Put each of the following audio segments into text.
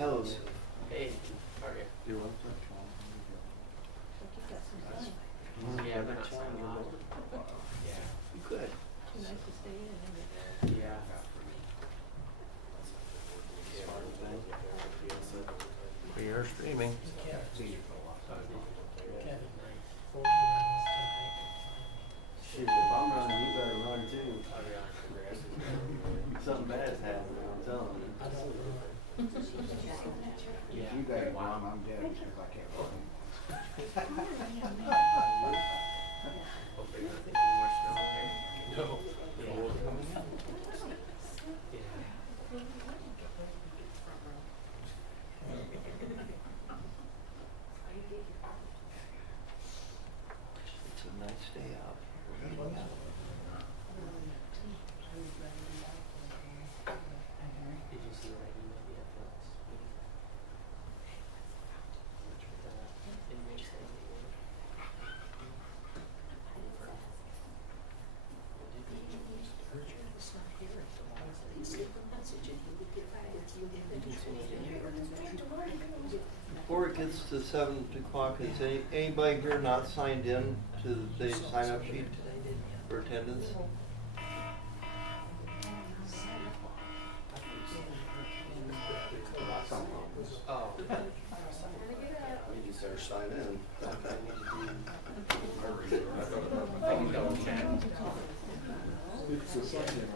Hello. Hey, how are you? You want Yeah, they're not signing off. Yeah. Good. Too nice to stay in, isn't it? Yeah. We are streaming. Shoot, if I'm running, you better run too. I'll be on progress. Something bad's happening, I'm telling you. Yeah. You guys run, I'm dead because I can't run. Hopefully not any more snow up there. No. Yeah. It's a nice day out here. Did you see what I emailed you after last meeting? Inmates saying they were. Before it gets to 7 o'clock, is anybody here not signed in to the sign-up sheet for attendance? Oh. You just better sign in. I can double check. It's a second.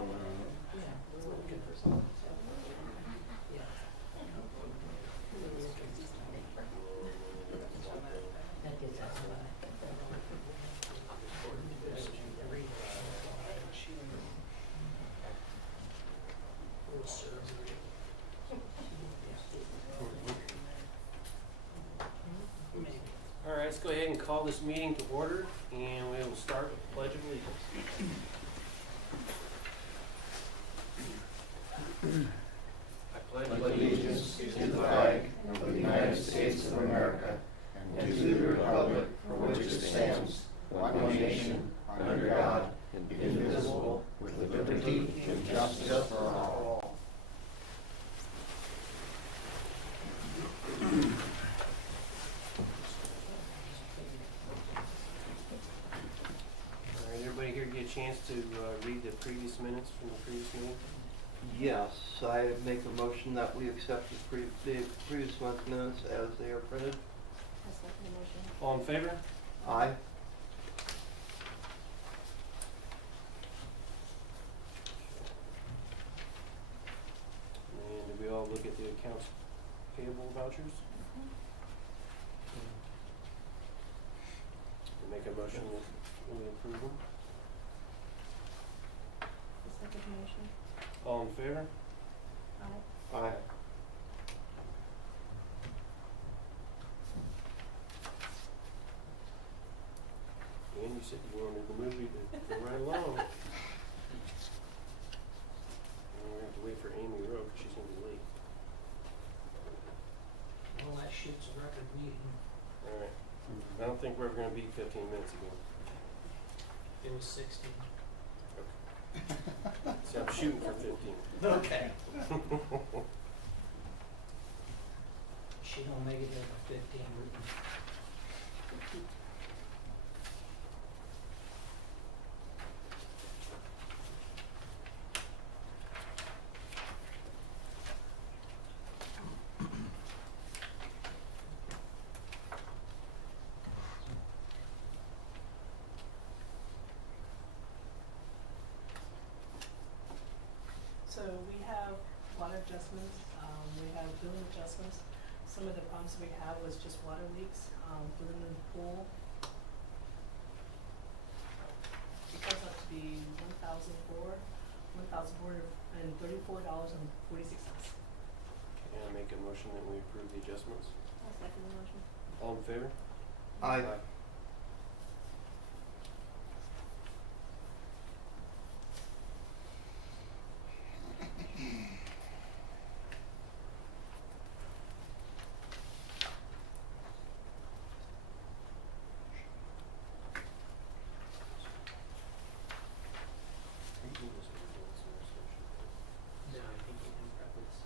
All right, let's go ahead and call this meeting to order, and we will start with the Pledge of Allegiance. I pledge Allegiance to the flag of the United States of America and to the republic for which it stands, one nation, under God, indivisible, with liberty and justice for all. All right, everybody here get a chance to read the previous minutes from the previous meeting? Yes, I make a motion that we accept the previous month's minutes as they are printed. That's like the motion. All in favor? Aye. And did we all look at the accounts payable vouchers? Make a motion that we approve them. The second motion. All in favor? Aye. Aye. And you said you wanted the movie to go right along. And we're gonna have to wait for Amy Rowe, 'cause she's gonna be late. Well, that shit's a record meeting. All right. I don't think we're ever gonna be 15 minutes again. It was 16. See, I'm shooting for 15. Okay. She don't make it there for 15. So we have water adjustments, we have billing adjustments. Some of the problems we have was just water leaks, within the pool. It comes out to be $1,434.46. Can I make a motion that we approve the adjustments? I'll second the motion. All in favor? Aye. No, I think you can preference.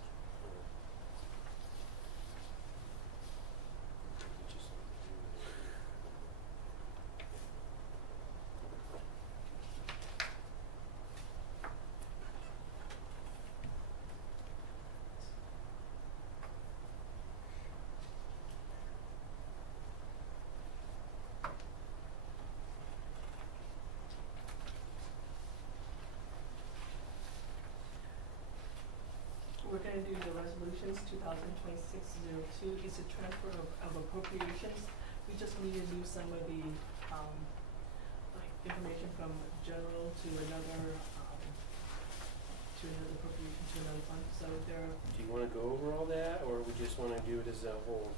gonna do the resolutions, 2026-02, it's a transfer of appropriations. We just need to move some of the, like, information from general to another appropriation to another fund, so there, Do you wanna go over all that, or we just wanna do it as a whole?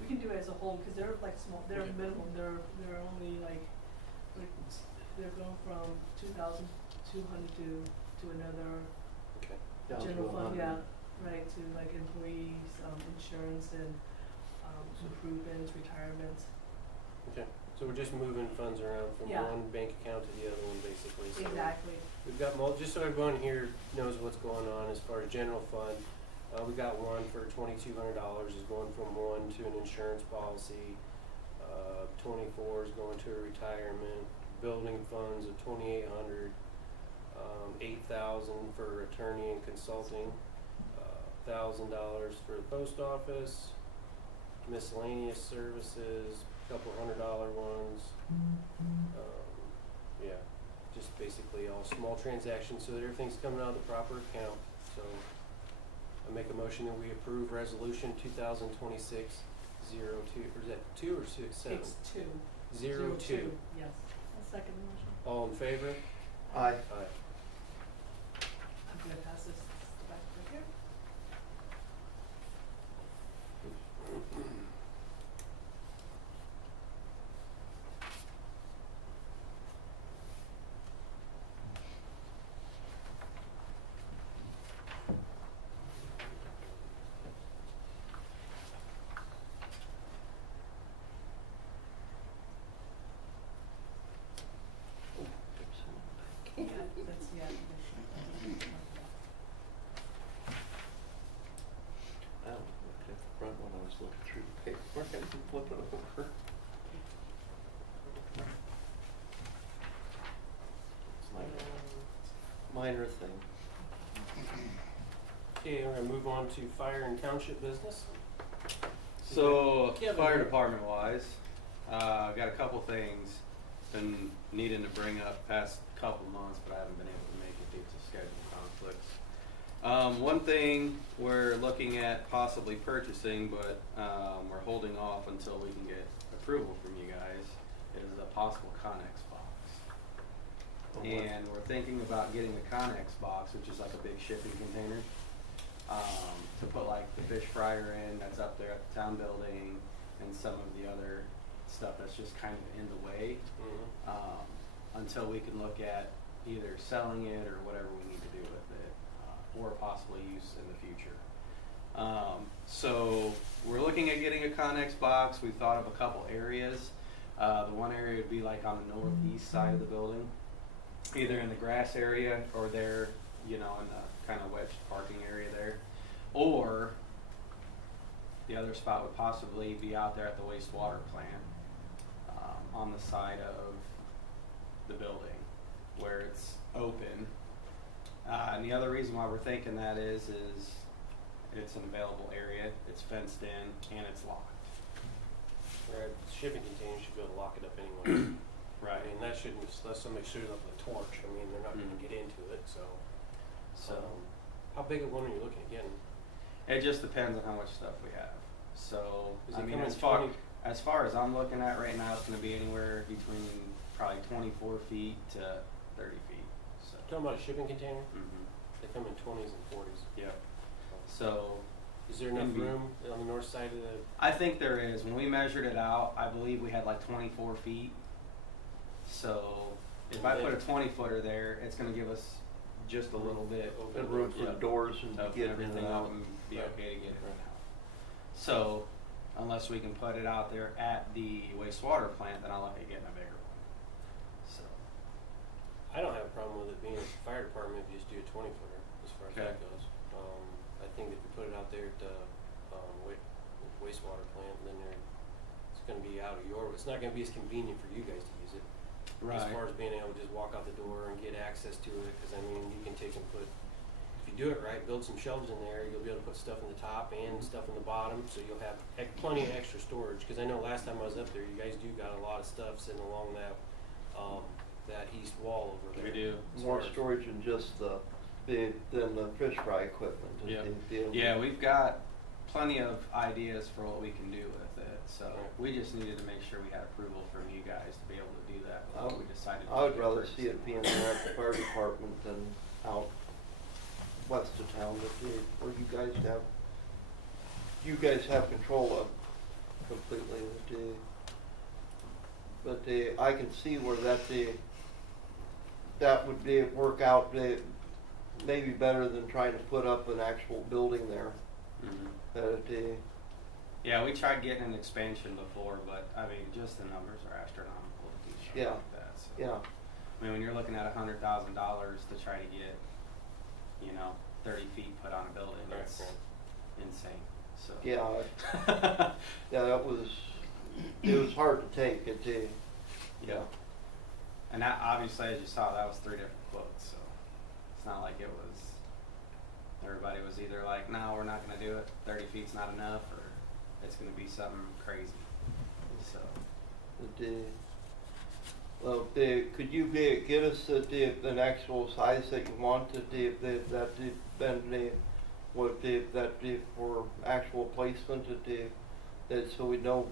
we can do it as a whole, cause they're like small, they're Okay. minimum, they're only like, they're going from 2,200 to another Okay. Down to general fund, 100. yeah, right, to like employees, insurance and, improvements, retirement. Okay, so we're just moving funds around from Yeah. one bank account to the other one, basically, so. Exactly. We've got just so everyone here knows what's going on as far as general fund, we got one for $2,200 is going from one to an insurance policy. 24 is going to a retirement, building funds of 2,800, 8,000 for attorney and consulting, $1,000 for the post office, miscellaneous services, couple $100 ones. Yeah, just basically all small transactions so that everything's coming out of the proper account. So I make a motion that we approve resolution 2026-02, or is that 2 or 6, 7? It's 2. 02. Yes. I'll second the motion. All in favor? Aye. Aye. I'm gonna pass this back right here. Yeah, that's, yeah. I looked at the front when I was looking through the paperwork, I didn't flip it over. It's like a minor thing. Okay, we're gonna move on to fire and township business. So, Kevin fire here. department wise, got a couple things been needing to bring up past couple months, but I haven't been able to make it due to schedule conflicts. One thing we're looking at possibly purchasing, but we're holding off until we can get approval from you guys, is a possible Connex box. And we're thinking about getting a Connex box, which is like a big shipping container, to put like the fish fryer in that's up there at the town building, and some of the other stuff that's just kind of in the way, until we can look at either selling it or whatever we need to do with it, or possibly use in the future. So we're looking at getting a Connex box. We've thought of a couple areas. The one area would be like on the northeast side of the building, either in the grass area or there, you know, in the kind of wedged parking area there. Or the other spot would possibly be out there at the wastewater plant, on the side of the building where it's open. And the other reason why we're thinking that is it's an available area, it's fenced in, and it's locked. Right, shipping container should be able to lock it up anyway. Right. I mean, that shouldn't, unless somebody shoots up with a torch, I mean, they're not gonna get into it, so. So How big a one are you looking at getting? it just depends on how much stuff we have. So Is I it mean, coming as far as I'm looking at right now, it's going to be anywhere between probably 24 feet to 30 feet. So. Talking about a shipping container? Mm-hmm. They come in 20s and 40s. Yeah. So Is there enough Can be. room on the north side of the? I think there is. When we measured it out, I believe we had like 24 feet. So if I put a 20-footer there, it's going to give us just a little bit And room for the doors and to to get open in and everything up out. and be Right. okay to get in and out. So unless we can put it out there at the wastewater plant, then I'll look at getting a bigger one. So I don't have a problem with it being a fire department if you just do a 20-footer as far as that Okay. goes. I think if you put it out there at the wastewater plant, then it's going to be out of it's not going to be as convenient for you guys to use it. As far as being able to just walk out the door and get access to it, because I mean, you can take and put, if you do it right, build some shelves in there, you'll be able to put stuff in the top and stuff in the bottom, so you'll have plenty of extra storage. Because I know last time I was up there, you guys do got a lot of stuff sitting along that east wall over there. we do. More storage than just the than the fish fry equipment. that Yeah. they'd be able to- Yeah, we've got plenty of ideas for what we can do with it, so Right. we just needed to make sure we had approval from you guys to be able to do that I before would- we decided. to I would do rather first. see it being there at the fire department than out west of town, where you guys have control of completely. But I can see where that would work out maybe better than trying to put up an actual building there. Mhm. Yeah, we tried getting an expansion before, but I mean, just the numbers are astronomical to do something Yeah. like that. So. Yeah, I mean, when you're looking at $100,000 to try to get, 30 feet put on a building, Right, it's right. insane. So. yeah, yeah. It was hard to take it. Yeah. And that, obviously, as you saw, that was 3 different quotes, so it's not like it was, everybody was either like, no, we're not gonna do it, 30 feet's not enough, or it's gonna be something crazy, so. Well, could you get us an actual size that you want for actual placement so we know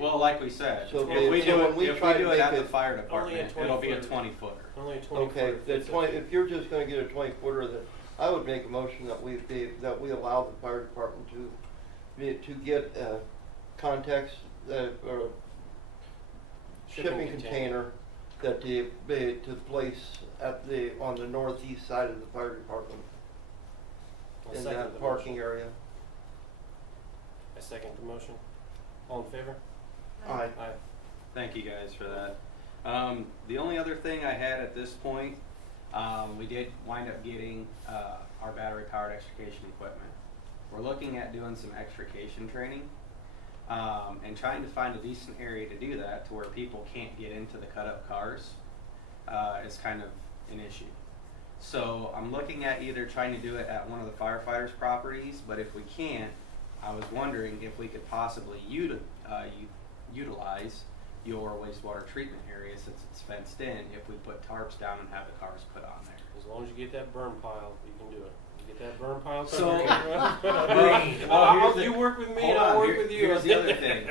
Well, like we said, So if we so do when we it, try to at make the it- fire Only a department, it'll be a 20-footer. 20-footer. Only a 20 okay, foot the fits 20, up. if you're just gonna get a 20-footer, then I would make a motion that we allow the fire department to get a context or shipping container that to place on the northeast side of the fire department I'll in second that the parking motion. area. I second the motion. All in favor? Aye. Aye. Thank you guys for that. The only other thing I had at this point, we did wind up getting our battery-powered extrication equipment. We're looking at doing some extrication training and trying to find a decent area to do that to where people can't get into the cut-up cars is kind of an issue. So I'm looking at either trying to do it at one of the firefighters' properties, but if we can't, I was wondering if we could possibly utilize your wastewater treatment area since it's fenced in, if we put tarps down and have the cars put on there. As long as you get that burn pile, you can do it. You get that burn pile. So- You work with me, Hold and I'll on, work here- with you. here's the other thing.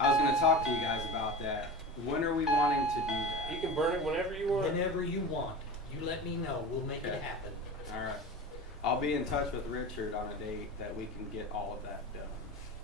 I was going to talk to you guys about that. When are we wanting to do that? You can burn it whenever you want. Whenever you want, you let me know, we'll make Okay. it happen. All right. I'll be in touch with Richard on a date that we can get all of that done.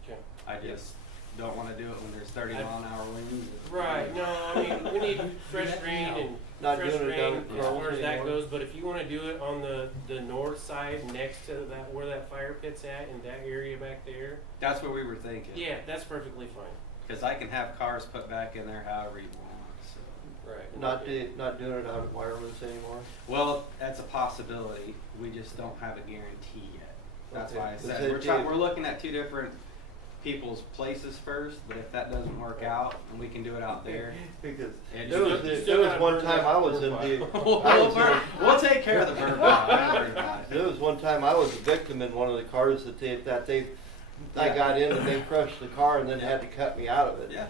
Okay. I just don't want to do it when there's 30-mile-an-hour winds. Right. No, I mean we need fresh Let me rain know. and Not fresh doing it down rain at as Carl's far as that anymore. goes. But if you want to do it on the north side next to that where that fire pit's at in that area back there, That's what we were thinking. yeah, that's perfectly fine. Because I can have cars put back in there however you want. So. Right. Not doing it out at wireless anymore. Well, that's a possibility. We just don't have a guarantee yet. That's Okay. why I Is said it- we're looking at 2 different people's places first, but if that doesn't work out and we can do it out there, Because And there you was, still- you there still was gotta one burn time that I was burn in pile. I was in- we'll take care of the burn pile. Don't worry about it. There was one time I was a victim in one of the cars I got in and they crushed the car and then had to cut me out of it. Yeah.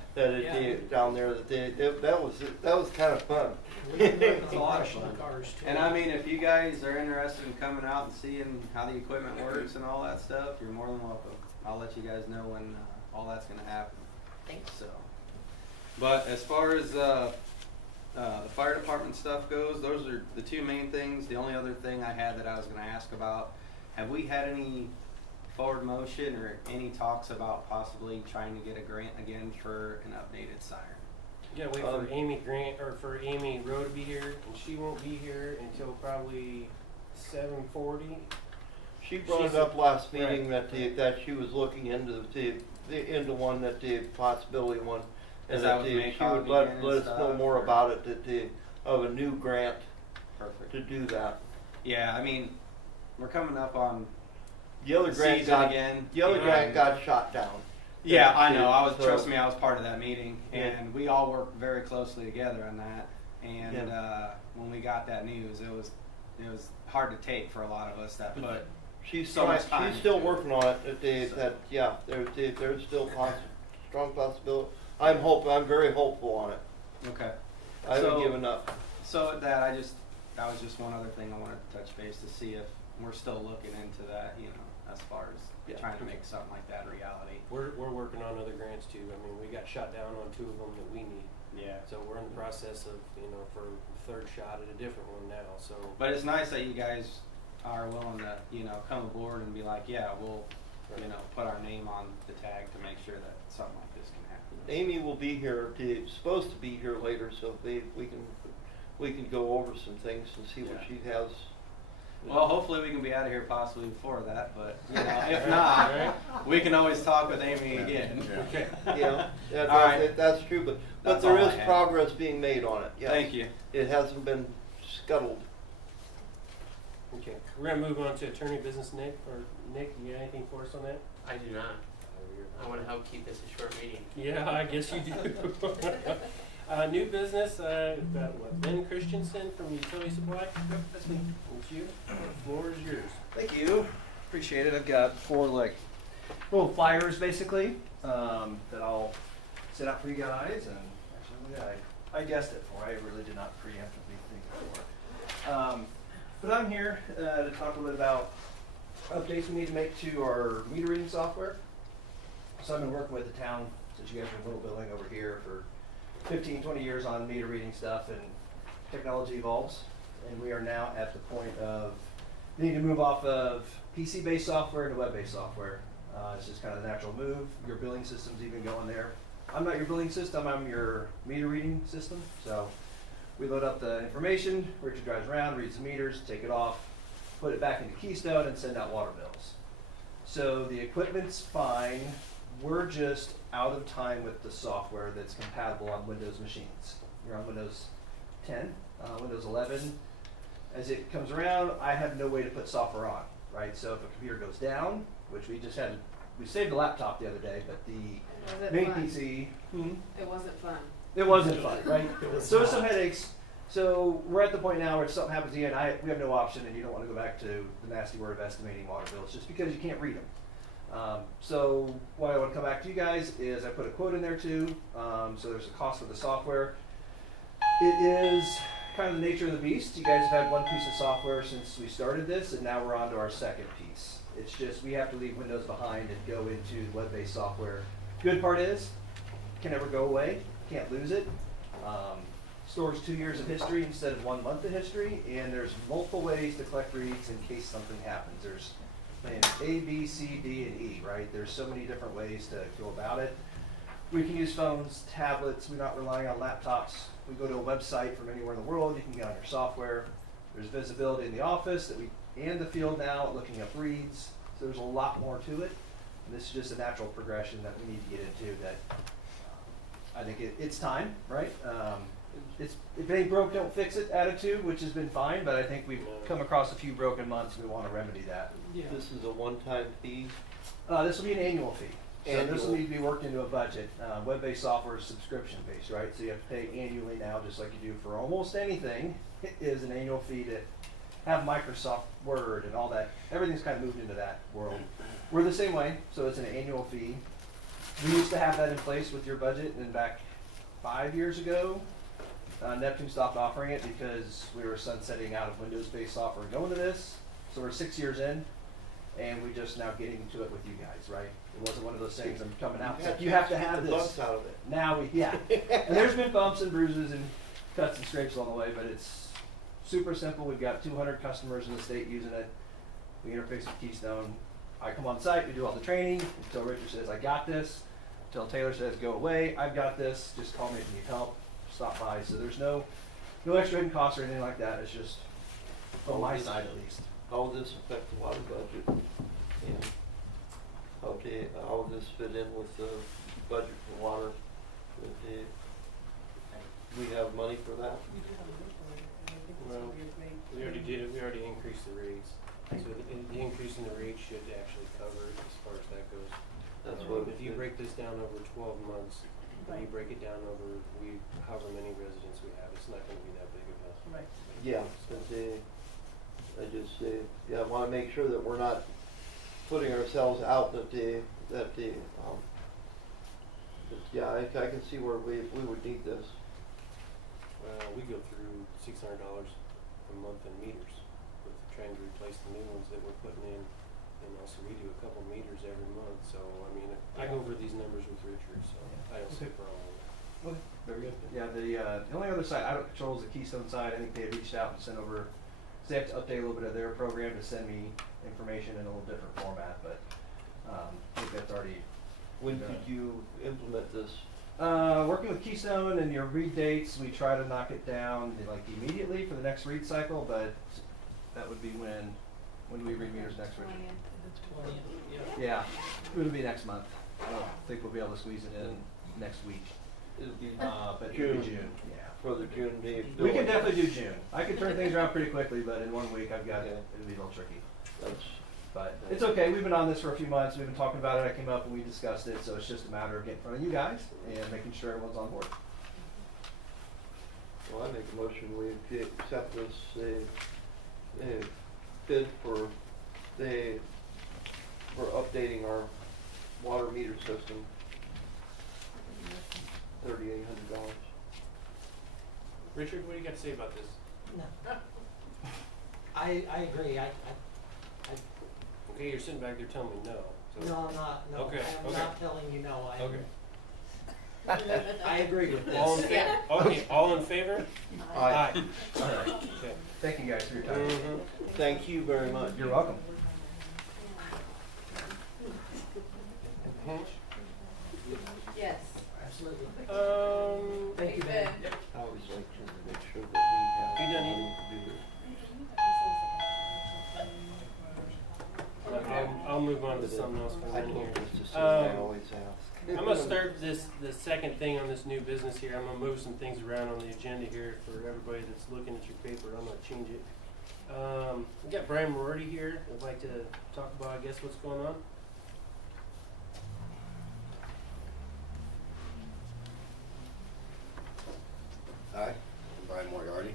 Down there that was kind of fun. It's a lot of Crushing fun. cars too. And I mean, if you guys are interested in coming out and seeing how the equipment works and all that stuff, you're more than welcome. I'll let you guys know when all that's going to happen. Thanks. So, but as far as the fire department stuff goes, those are the 2 main things. The only other thing I had that I was going to ask about, have we had any forward motion or any talks about possibly trying to get a grant again for an updated siren? You gotta wait for Amy Grant or for Amy Rowe to be here, and she won't be here until probably 7:40. She brought She's it up last right. meeting that she was looking into into one the possibility one, Is and that that with she Maycog would let again and us know stuff, more or- about it of a new grant Perfect. to do that. Yeah, I mean, we're coming up on The other grant season got again. the other and- grant got shot down. Yeah, I know. So- Trust me, I was part of that meeting, Yeah. and we all worked very closely together on that. And when we got that news, it was hard to take for a lot of us that put. She's So much time she's still into it. working on it. There's still strong possibility. I'm very hopeful on it. Okay. I haven't So- given up. So at that, I just that was just one other thing I wanted to touch base to see if we're still looking into that, you know, as far as Yeah. trying to make something like that a reality. We're working on other grants too. I mean, we got shot down on 2 of them that we need. Yeah. So we're in the process of, you know, for third shot at a different one now, so. But it's nice that you guys are willing to, you know, come aboard and be like, yeah, we'll, you know, put our name on the tag to make sure that something like this can happen. Amy will be here, supposed to be here later, so we can go over some things and see what Yeah. she has. Well, hopefully we can be out of here possibly before that, but, you know, if not, Right. we can always talk with Amy again. Yeah. Okay. Yeah, All right. that's true, but That's there all is I have. progress being made on it, yes. Thank you. It hasn't been scuttled. Okay, we're gonna move on to attorney business. Nick, you got anything for us on that? I do not. I wanna help keep this a short meeting. Yeah, I guess you do. New business, got what, Ben Christensen from Utility Supply? Yep, that's me. It's you. The floor is yours. Thank you. Appreciate it. I've got 4 like little flyers basically that I'll set out for you guys. And actually, I guessed it for. I really did not preemptively think for. But I'm here to talk a little bit about updates we need to make to our meter reading software. So I've been working with the town since you guys were little building over here for 15, 20 years on meter reading stuff, and technology evolves. And we are now at the point of needing to move off of PC-based software to web-based software. It's just kind of the natural move. Your billing system's even going there. I'm not your billing system, I'm your meter reading system. So we load up the information, Richard drives around, reads the meters, take it off, put it back into Keystone, and send out water bills. So the equipment's fine. We're just out of time with the software that's compatible on Windows machines. You're on Windows 10, Windows 11. As it comes around, I have no way to put software on, right? So if a computer goes down, which we saved the laptop the other day, but the main PC, It wasn't fun. it wasn't fun, right? So there's some headaches. So we're at the point now where if something happens again, we have no option, and you don't want to go back to the nasty word of estimating water bills just because you can't read them. So what I want to come back to you guys is I put a quote in there too. So there's a cost for the software. It is kind of the nature of the beast. You guys have had one piece of software since we started this, and now we're on to our second piece. It's just we have to leave Windows behind and go into web-based software. Good part is, it can never go away. Can't lose it. Stores 2 years of history instead of 1 month of history, and there's multiple ways to collect reads in case something happens. There's A, B, C, D, and E, right? There's so many different ways to go about it. We can use phones, tablets. We're not relying on laptops. We go to a website from anywhere in the world. You can get on your software. There's visibility in the office and the field now, looking up reads. So there's a lot more to it. And this is just a natural progression that we need to get into. That I think it's time, right? If it ain't broke, don't fix it attitude, which has been fine. But I think we've come across a few broken months. And we want to remedy that. Yeah. This is a one-time fee. This will be an annual fee. So this will Annual. need to be worked into a budget. Web-based software is subscription-based, right? So you have to pay annually now, just like you do for almost anything. It is an annual fee to have Microsoft Word and all that. Everything's kind of moved into that world. We're the same way, so it's an annual fee. We used to have that in place with your budget, and back 5 years ago, Neptune stopped offering it because we were sunsetting out of Windows-based software and going to this. So we're 6 years in, and we're just now getting to it with you guys, right? It wasn't one of those things I'm coming out, it's like, you have to Get have the this. bugs out of it. Now yeah. And there's been bumps and bruises and cuts and scrapes along the way, but it's super simple. We've got 200 customers in the state using it. We interface with Keystone. I come on site, we do all the training until Richard says, I got this. Until Taylor says, go away, I've got this. Just call me if you need help. Stop by. So there's no extra hidden costs or anything like that. It's just on my side at least. How will this affect the water budget? And how will this fit in with the budget for water? We have money for that? We do have a rate for it, and I think it's Well, gonna be a great. We already did it, we already increased the rates. So the increase in the rate should actually cover it as far as that goes. That's what. If you break this down over 12 months, and you Right. break it down over however many residents we have, it's not gonna be that big of a. Right. Yeah, but I wanna make sure that we're not putting ourselves out but yeah, I can see where we would need this. We go through $600 a month in meters with trying to replace the new ones that we're putting in. And also we do a couple meters every month, so I mean, I go over these numbers with Richard, so I don't see a problem. Okay, very good. Yeah, the only other side I don't control is the Keystone side. I think they had reached out and sent over, they have to update a little bit of their program to send me information in a little different format, but, I think that's already. When done. could you implement this? Working with Keystone and your read dates, we try to knock it down like immediately for the next read cycle, but that would be when do we read meters next, Richard? 20th. The 20th, Yeah, it'll be next month. I don't think we'll be able to squeeze it in next week, It'll be but it'll be June, yeah. for the June date. We can definitely do June. I can turn things around pretty quickly, but in 1 week I've got, Yeah. it'll be a little tricky. That's, But it's okay, we've been on this for a few months, we've been talking about it, I came up and we discussed it, so it's just a matter of getting in front of you guys and making sure everyone's on board. well, I make a motion, we accept this, bid for updating our water meter system, $3,800. Richard, what do you got to say about this? No. I agree, Okay, you're sitting back there telling me no, so. no, I'm not, no, Okay, I'm okay. not telling you no, Okay. I agree with this. All in favor? Okay, all in favor? Aye. All right, Okay. thank you guys for your time. Mhm. Thank you very much. You're welcome. Mhm. Yes. Absolutely. Thank you, Ben. I always like to make sure that we have You done money to do this. I'll move on to something else for I a minute told here. this to I Um, always ask. I'm gonna start the second thing on this new business here. I'm gonna move some things around on the agenda here for everybody that's looking at your paper. I'm gonna change it. We got Brian Moriarty here. I'd like to talk about, I guess, what's going on. Hi, I'm Brian Moriarty.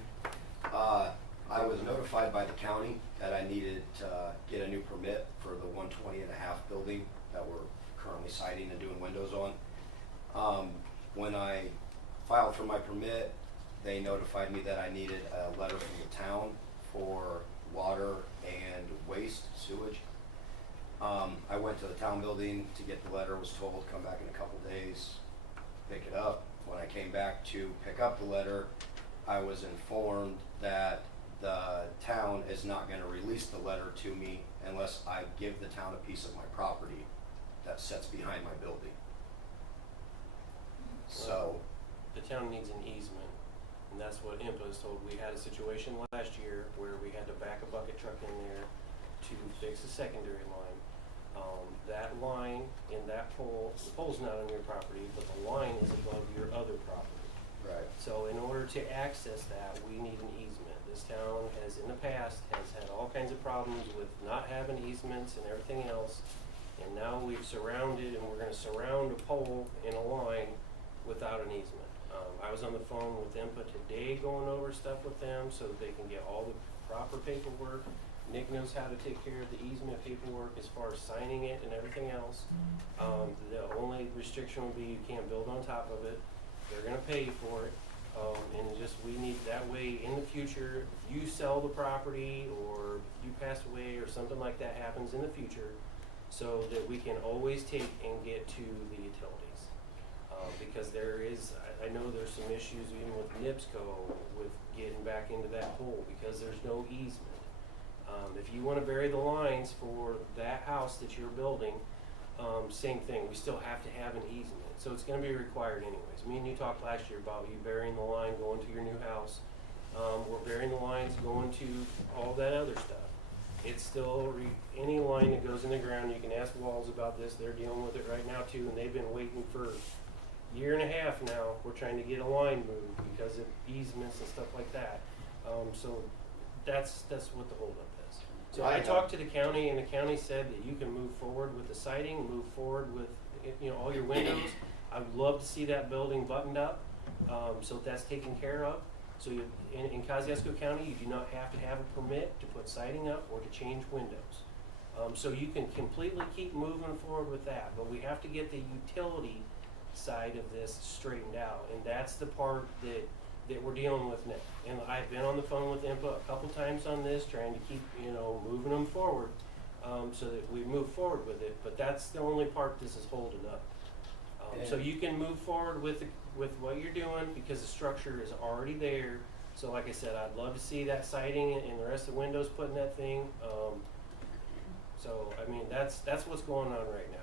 I was notified by the county that I needed to get a new permit for the 120 and a half building that we're currently siding and doing windows on. When I filed for my permit, they notified me that I needed a letter from the town for water and waste sewage. I went to the town building to get the letter, was told come back in a couple days, pick it up. When I came back to pick up the letter, I was informed that the town is not gonna release the letter to me unless I give the town a piece of my property that sits behind my building. So, The town needs an easement, and that's what IMPA is told. We had a situation last year where we had to back a bucket truck in there to fix a secondary line. That line in that pole, the pole's not on your property, but the line is above your other property. right, So in order to access that, we need an easement. This town has, in the past, has had all kinds of problems with not having easements and everything else. And now we've surrounded, and we're gonna surround a pole in a line without an easement. I was on the phone with IMPA today going over stuff with them so that they can get all the proper paperwork. Nick knows how to take care of the easement paperwork as far as signing it and everything else. The only restriction will be you can't build on top of it. They're gonna pay you for it. And just, we need that way in the future, if you sell the property or you pass away or something like that happens in the future, so that we can always take and get to the utilities. Because there is, I know there's some issues even with NIPSCO with getting back into that hole because there's no easement. If you wanna bury the lines for that house that you're building, same thing, we still have to have an easement, so it's gonna be required anyways. Me and you talked last year about you burying the line going to your new house. We're burying the lines going to all that other stuff. It's still, any line that goes in the ground, you can ask Walls about this, they're dealing with it right now too, and they've been waiting for a year and a half now. We're trying to get a line moved because of easements and stuff like that. So that's what the holdup is. So I talked to the county, and the county said that you can move forward with the siding, move forward with, all your windows. I'd love to see that building buttoned up, so that's taken care of. So in Kosciuszko County, you do not have to have a permit to put siding up or to change windows. So you can completely keep moving forward with that, but we have to get the utility side of this straightened out, and that's the part that that we're dealing with now. And I've been on the phone with IMPA a couple times on this, trying to keep, you know, moving them forward, so that we move forward with it, but that's the only part this is holding up. So you can move forward with what you're doing, because the structure is already there. So like I said, I'd love to see that siding and the rest of the windows put in that thing. So, I mean, that's what's going on right now.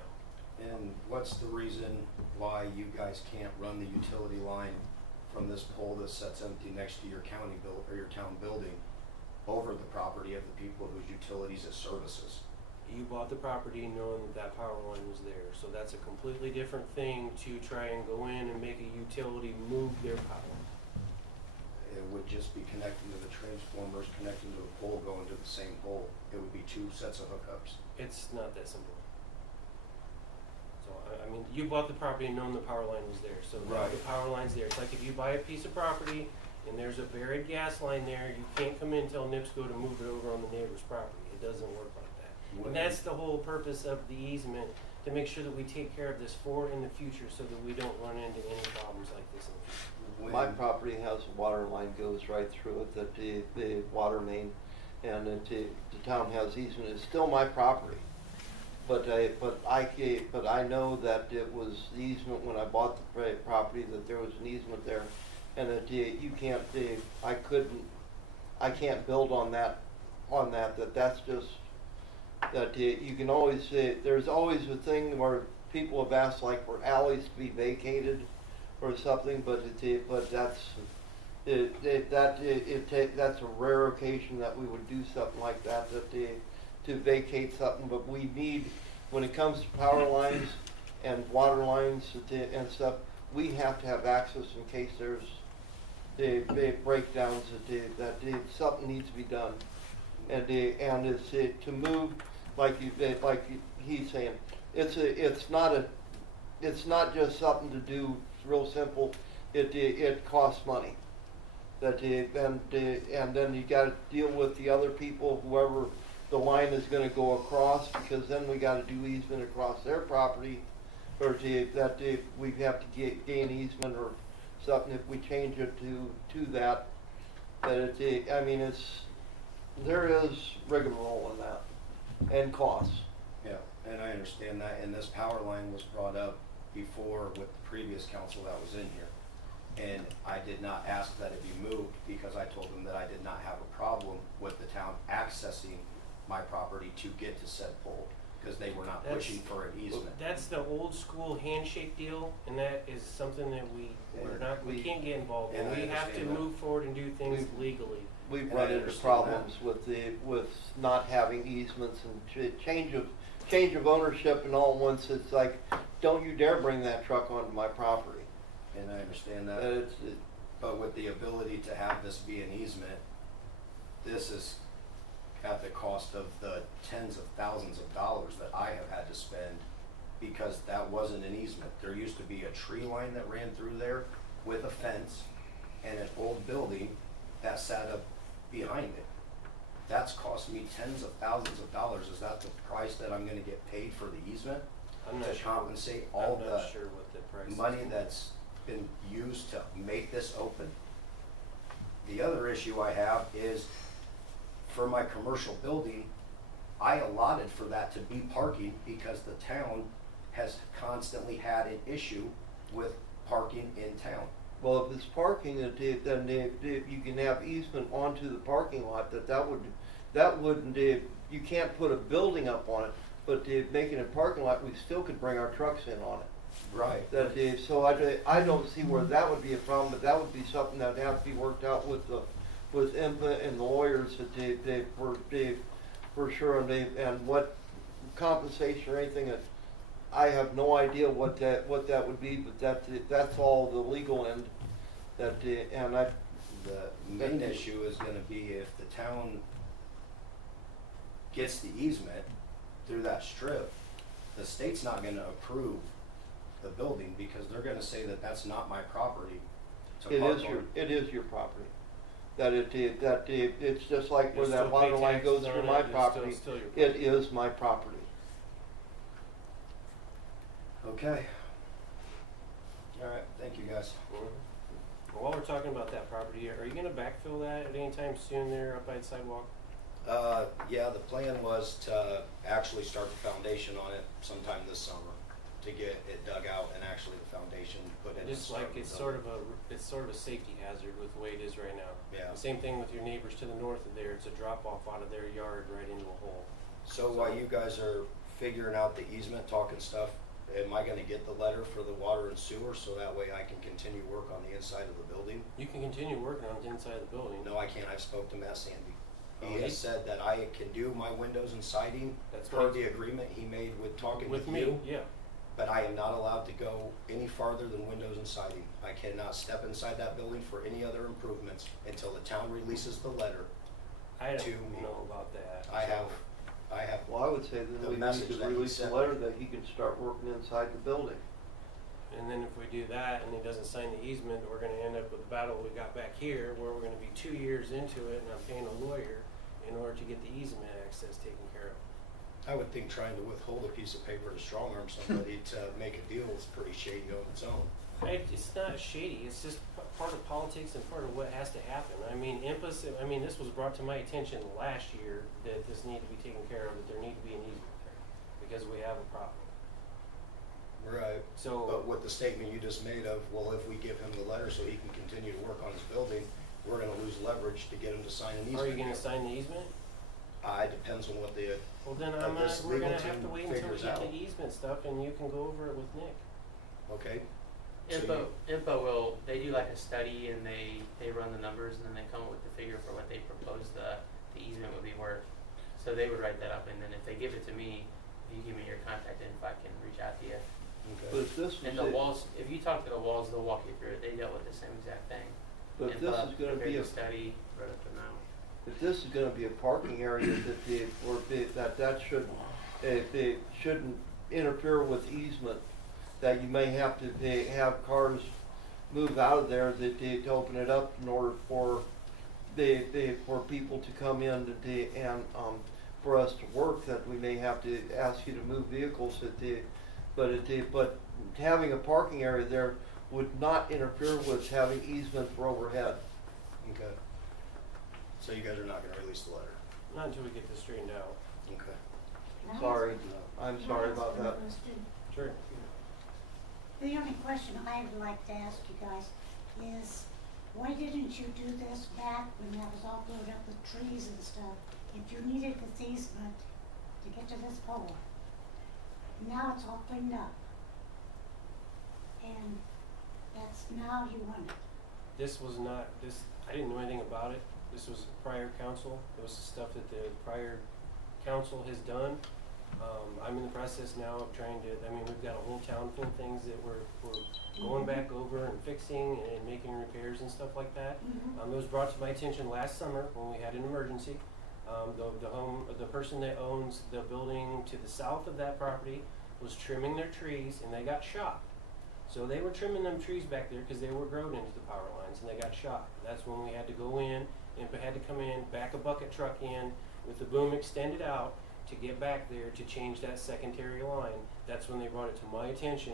And what's the reason why you guys can't run the utility line from this pole that sits empty next to your or your town building over the property of the people whose utilities it services? You bought the property knowing that power line was there, so that's a completely different thing to try and go in and make a utility move their power. It would just be connecting to the transformers, connecting to the pole, going to the same pole. It would be two sets of hookups. It's not that simple. So, I mean, you bought the property knowing the power line was there, so now Right. the power line's there. It's like if you buy a piece of property and there's a buried gas line there, you can't come in and tell NIPSCO to move it over on the neighbor's property. It doesn't work like that. And that's the whole purpose of the easement, to make sure that we take care of this for in the future, so that we don't run into any problems like this in the future. My property has a water line goes right through it, that the water main, and the town has easement. It's still my property. But I know that it was the easement when I bought the property, that there was an easement there, and that you can't, I can't build on that, that's just, that you can always, there's always a thing where people have asked like for alleys to be vacated or something, but that's, that's a rare occasion that we would do something like that, to vacate something, but we need, when it comes to power lines and water lines and stuff, we have to have access in case there's the breakdowns, that something needs to be done. And it's to move, like he's saying, it's not just something to do real simple, it costs money. And then you gotta deal with the other people, whoever the line is gonna go across, because then we gotta do easement across their property, or we have to gain easement or something if we change it to that. That I mean, there is rigmarole in that, and costs. Yeah, and I understand that, and this power line was brought up before with the previous council that was in here. And I did not ask that it be moved, because I told them that I did not have a problem with the town accessing my property to get to said pole, because they were not pushing for an easement. That's the old school handshake deal, and that is something that we can't get involved in. And I We have to understand that. move forward and do things legally. We've And run I into understand problems with not having easements and change of ownership, and all at once it's like, don't you dare bring that truck onto my property. And I understand that. And But with the ability to have this be an easement, this is at the cost of the tens of thousands of dollars that I have had to spend, because that wasn't an easement. There used to be a tree line that ran through there with a fence and an old building that sat up behind it. That's cost me tens of thousands of dollars. Is that the price that I'm gonna get paid for the easement? I'm not To sure. compensate all I'm not the sure what the price is. money that's been used to make this open. The other issue I have is, for my commercial building, I allotted for that to be parking, because the town has constantly had an issue with parking in town. well, if it's parking, then you can have easement onto the parking lot, that wouldn't, you can't put a building up on it, but making a parking lot, we still could bring our trucks in on it. Right. So I don't see where that would be a problem, but that would be something that would have to be worked out with IMPA and the lawyers, for sure, and what compensation or anything, that I have no idea what that would be, but that's all the legal end, The main issue is gonna be if the town gets the easement through that strip, the state's not gonna approve the building, because they're gonna say that that's not my property to park on. it is your property. It's just like where You'll that still water pay line goes taxes through on my it, it's property, still your it property. is my property. Okay. All right, thank you guys. Mhm. while we're talking about that property, are you gonna backfill that at any time soon there up by the sidewalk? Yeah, the plan was to actually start the foundation on it sometime this summer, to get it dug out and actually the foundation put in. and Just start like the it's building. sort of a safety hazard with the way it is right now. Yeah. Same thing with your neighbors to the north of there, it's a drop off out of their yard right into a hole. So while you guys are figuring out the easement, talking stuff, am I gonna get the letter for the water and sewer, so that way I can continue work on the inside of the building? You can continue working on the inside of the building. No, I can't, I've spoke to Matt Sandy. Oh, He has he- said that I can do my windows and siding That's per what the he's- agreement he made with talking With with me, you. yeah. But I am not allowed to go any farther than windows and siding. I cannot step inside that building for any other improvements until the town releases the letter. I To don't me. know about that. I have, Well, I would say that The we need message to that he release a sent. letter that he can start working inside the building. And then if we do that and he doesn't sign the easement, we're gonna end up with the battle we got back here, where we're gonna be 2 years into it and I'm paying a lawyer in order to get the easement access taken care of. I would think trying to withhold a piece of paper to strong arm somebody to make a deal is pretty shady on its own. It's not shady, it's just part of politics and part of what has to happen. I mean, this was brought to my attention last year that this needed to be taken care of, that there need to be an easement there, because we have a problem. Right. So. But with the statement you just made of, well, if we give him the letter so he can continue to work on his building, we're gonna lose leverage to get him to sign an easement. Are you gonna deal. sign the easement? It depends on what the, Well, then this we're legal gonna have to team wait until we figures get out. the easement stuff and you can go over it with Nick. okay? So Info will, they do like a study and they run the numbers and then they come up with the figure for what they propose the easement would be worth. So they would write that up and then if they give it to me, if you give me your contact info, I can reach out to you. Okay. But if this And was the it- walls, if you talk to the walls, they'll walk you through it. They dealt with the same exact thing. But if this is gonna Prepared be a, the study, wrote up the amount. if this is gonna be a parking area that shouldn't interfere with easement, that you may have to have cars move out of there, to open it up in order for for people to come in and for us to work, that we may have to ask you to move vehicles but having a parking area there would not interfere with having easement for overhead. Okay. So you guys are not gonna release the letter? Not until we get this straightened out. Okay. Sorry, I'm sorry about that. Sure. The only question I would like to ask you guys is, why didn't you do this back when that was all blowed up with trees and stuff? If you needed this easement to get to this pole, now it's all cleaned up. And that's now you want it. This was not, I didn't know anything about it. This was prior council. It was stuff that the prior council has done. I'm in the process now of trying to, we've got a whole town full of things that we're going back over and fixing and making repairs and stuff like that. It was brought to my attention last summer when we had an emergency. The person that owns the building to the south of that property was trimming their trees and they got shot. So they were trimming them trees back there because they were grown into the power lines and they got shot. That's when we had to go in, IMPA had to come in, back a bucket truck in with the boom extended out to get back there to change that secondary line. That's when they brought it to my attention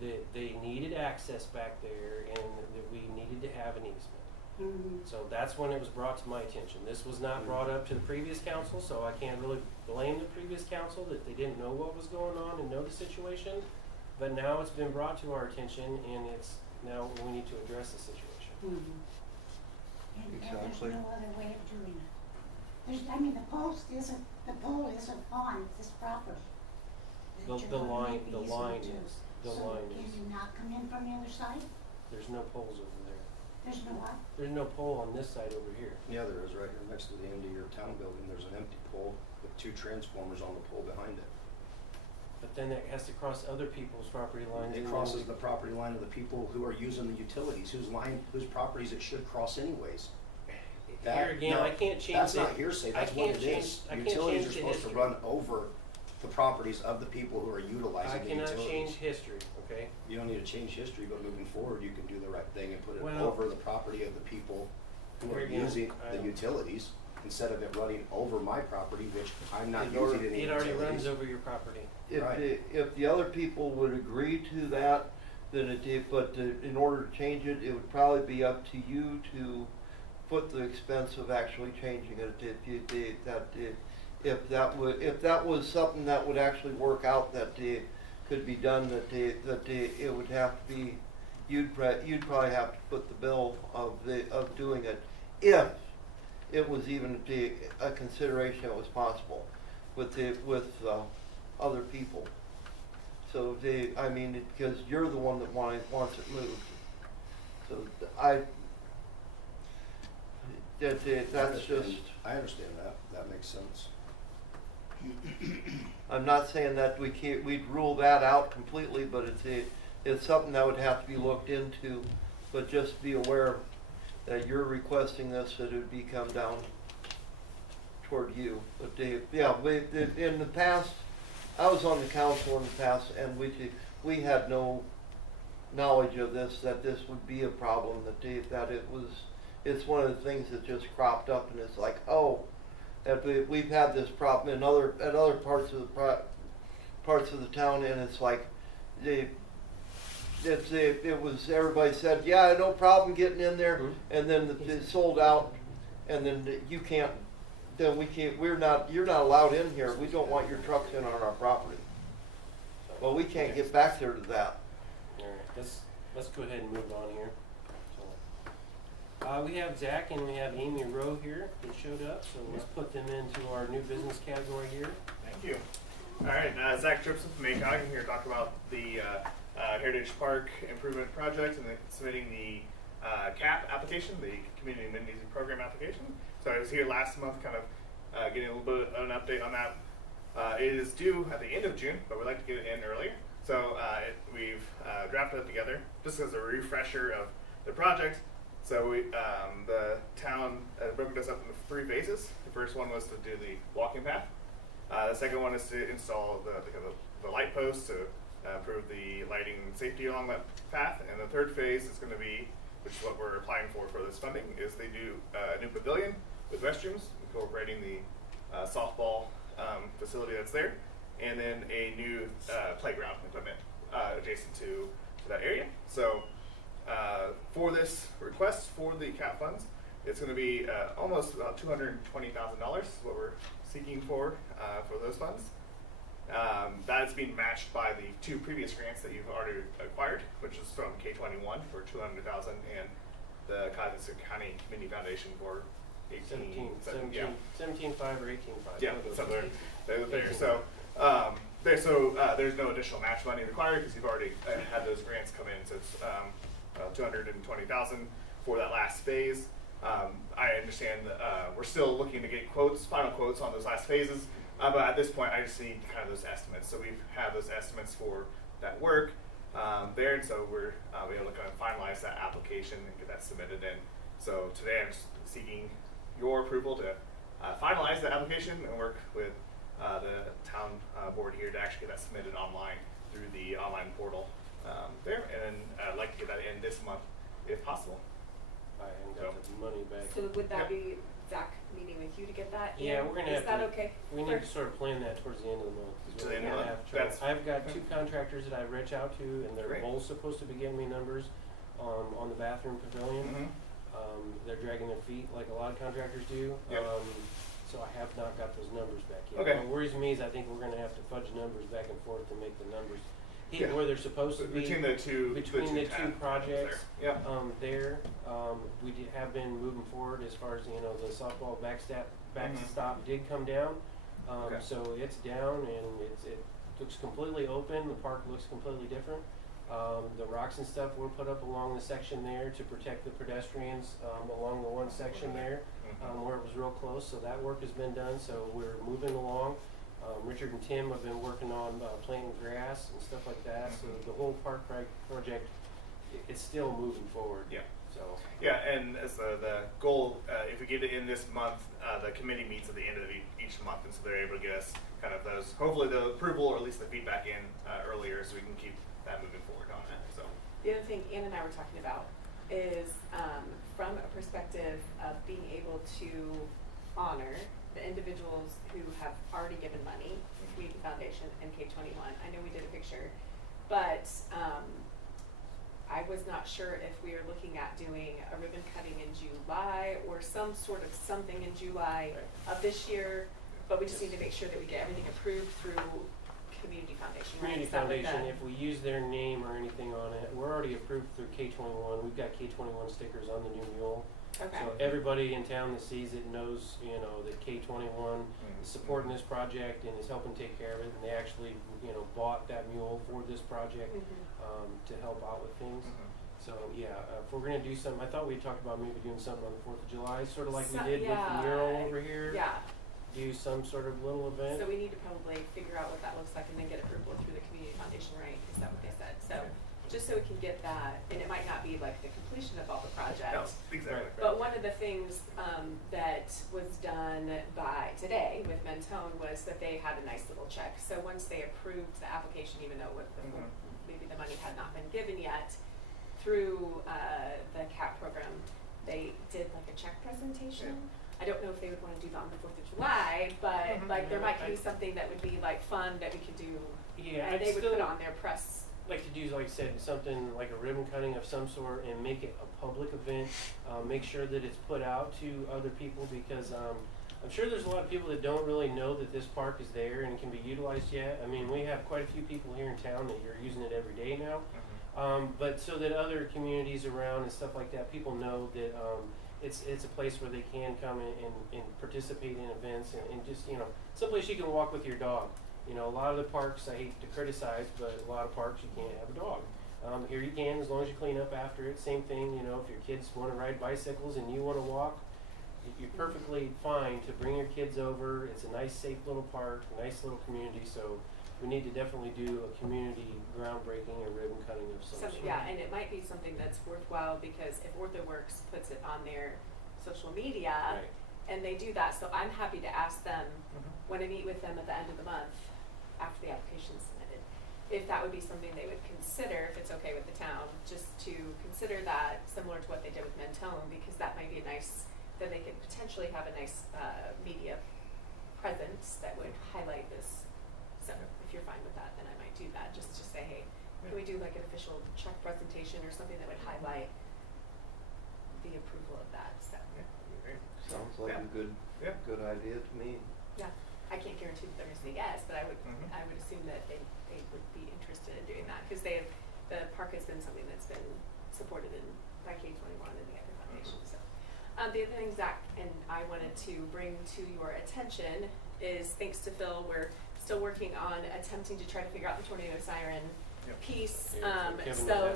that they needed access back there and that we needed to have an easement. So that's when it was brought to my attention. This was not brought up to the previous council, so I can't really blame the previous council that they didn't know what was going on and know the situation. But now it's been brought to our attention and now we need to address the situation. And there's Exactly. no other way of doing it. The pole isn't on this property. that you're The gonna line, make the easement line to. is, the So line can is, you not come in from the other side? there's no poles over there. There's no what? There's no pole on this side over here. Yeah, there is, right here next to the end of your town building, there's an empty pole with 2 transformers on the pole behind it. But then it has to cross other people's property lines. It and crosses then- the property line of the people who are using the utilities, whose properties it should cross anyways. Here again, no, I can't change That's the- not hearsay, I that's what can't it change- is. I can't Utilities change are the supposed to history. run over the properties of the people who are I utilizing the cannot utilities. change history, okay? You don't need to change history, but moving forward, you can do the right thing and put it Well- over the property of the people who Here are again, using the I- utilities, instead of it running over my property, which I'm not It using any It utilities. already runs over your property. If Right. if the other people would agree to that, than it did, but in order to change it, it would probably be up to you to put the expense of actually changing it if you did, if that was something that would actually work out, that could be done, that it would have to be, you'd probably have to put the bill of doing it, if it was even a consideration that was possible with other people. So I mean, because you're the one that wants it moved. So that's just. I understand that. That makes sense. I'm not saying that we'd rule that out completely, but it's something that would have to be looked into. But just be aware that you're requesting this, that it would be come down toward you. But in the past, I was on the council in the past, and we had no knowledge of this, that this would be a problem, that it's one of the things that just cropped up, and it's like, oh, that we've had this problem at other parts of the town, and it's like it was, everybody said, yeah, no problem getting in there, and then it sold out, and then you can't. Then you're not allowed in here. We don't want your trucks in on our property. Well, we can't get back there to that. All right, let's go ahead and move on here. So, we have Zach and we have Amy Rowe here that showed up, so let's put them into our new business category here. Thank you. All right, Zach Tripson from ACOG. I'm here to talk about the Heritage Park Improvement Project and submitting the CAP application, the Community Amenities and Program application. So I was here last month, kind of getting a little bit of an update on that. It is due at the end of June, but we'd like to get it in earlier. So we've drafted it together just as a refresher of the project. So the town broke this up into 3 phases. The first one was to do the walking path. The second one is to install the light posts to improve the lighting and safety along that path. And the third phase is going to be, which is what we're applying for this funding, is they do a new pavilion with restrooms, incorporating the softball facility that's there, and then a new playground equipment adjacent to that area. So for this request for the CAP funds, it's going to be almost about $220,000 what we're seeking for those funds. That is being matched by the 2 previous grants that you've already acquired, which is from K21 for $200,000 and the Cottington County Community Foundation for 17.5 or 18.5. Yeah, somewhere there. So there's no additional match money required because you've already had those grants come in. So it's $220,000 for that last phase. I understand we're still looking to get final quotes on those last phases. But at this point, I just need kind of those estimates. So we've had those estimates for that work there, and so we're able to kind of finalize that application and get that submitted in. So today I'm just seeking your approval to finalize the application and work with the town board here to actually get that submitted online through the online portal there. And then I'd like to get that in this month if possible. I haven't got the money back. So would that be Zach meeting with you to get that in? Yeah, we're gonna Is have that to. okay? We need to sort of plan that towards the end of the month. 'Cause To we're the end of gonna the have month? trouble. That's- I've got 2 contractors that I reach out to, and they're Great. both supposed to be getting me numbers on the bathroom pavilion. Mm-hmm. They're dragging their feet like a lot of contractors do. Yep. So I have not got those numbers back yet. Okay. What worries me is I think we're going to have to fudge numbers back and forth to make the numbers hit Yeah. where they're supposed to be. Between the two projects. Yeah. We have been moving forward as far as the softball backstop Mhm. did come down. Okay. So it's down and it looks completely open. The park looks completely different. The rocks and stuff were put up along the section there to protect the pedestrians along the one section there where it was real close. So that work has been done. So we're moving along. Richard and Tim have been working on planting grass and stuff like that. So the whole park project, it's still moving forward. Yeah. So Yeah, and as the goal, if we get it in this month, the committee meets at the end of each month, and so they're able to get us kind of those, hopefully the approval or at least the feedback in earlier, so we can keep that moving forward on that. So The other thing Ann and I were talking about is from a perspective of being able to honor the individuals who have already given money, the Community Foundation and K21. I know we did a picture, but I was not sure if we were looking at doing a ribbon cutting in July or some sort of something in July of this year, but we just need to make sure that we get everything approved through Community Foundation, right? Community Is that what Foundation, the- if we use their name or anything on it, we're already approved through K-21. We've got K-21 stickers on the new mule. Okay. So everybody in town that sees it knows, you know, that K-21 is supporting this project and is helping take care of it. And they actually, you know, bought that mule for this project to help out with things. So yeah, if we're gonna do something, I thought we talked about maybe doing something on the 4th of July, sort of like we did with the mural over here. Yeah. Do some sort of little event. So we need to probably figure out what that looks like and then get approval through the Community Foundation, right? Is that what they said? So, just so we can get that, and it might not be like the completion of all the project. No, exactly. But one of the things that was done by today with Mentone was that they had a nice little check. So once they approved the application, even though maybe the money had not been given yet, through the CAP program, they did like a check presentation. I don't know if they would want to do that on the 4th of July, but like there might be something that would be like fun that we could do. Yeah, and I'd they would still put on their press. like to do, like I said, something like a ribbon cutting of some sort and make it a public event. Make sure that it's put out to other people because I'm sure there's a lot of people that don't really know that this park is there and can be utilized yet. I mean, we have quite a few people here in town that are using it every day now. But so that other communities around and stuff like that, people know that it's a place where they can come and participate in events and just, you know, someplace you can walk with your dog. You know, a lot of the parks, I hate to criticize, but a lot of parks you can't have a dog. Here you can, as long as you clean up after it. Same thing, you know, if your kids want to ride bicycles and you want to walk, you're perfectly fine to bring your kids over. It's a nice, safe little park, a nice little community. So we need to definitely do a community groundbreaking or ribbon cutting of some sort. Yeah, and it might be something that's worthwhile because if OrthoWorks puts it on their social media, Right. and they do that, so I'm happy to ask them when I meet with them at the end of the month after the application's submitted, if that would be something they would consider, if it's okay with the town, just to consider that similar to what they did with Mentone, because that might be a nice, then they could potentially have a nice media presence that would highlight this. So if you're fine with that, then I might do that, just to say, hey, can we do like an official check presentation or something that would highlight the approval of that, so. Sounds like a good idea to me. Yeah, I can't guarantee that they're gonna say yes, but I would assume that they would be interested in doing that, cause the park has been something that's been supported by K-21 and the other foundation, so. The other thing, Zach, and I wanted to bring to your attention is, thanks to Phil, we're still working on attempting to try to figure out the tornado siren piece.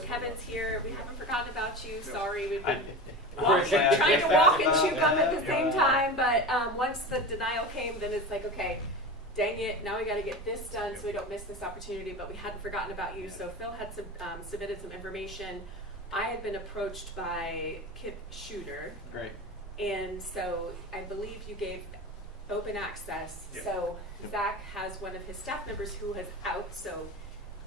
Kevin's here. We haven't forgotten about you. Sorry, we've been trying to walk and chew gum at the same time. But once the denial came, then it's like, okay, dang it, now we got to get this done so we don't miss this opportunity. But we hadn't forgotten about you. So Phil had submitted some information. I had been approached by Kip Shooter. Great. And so I believe you gave open access. Yep. So Zach has one of his staff members who is out, so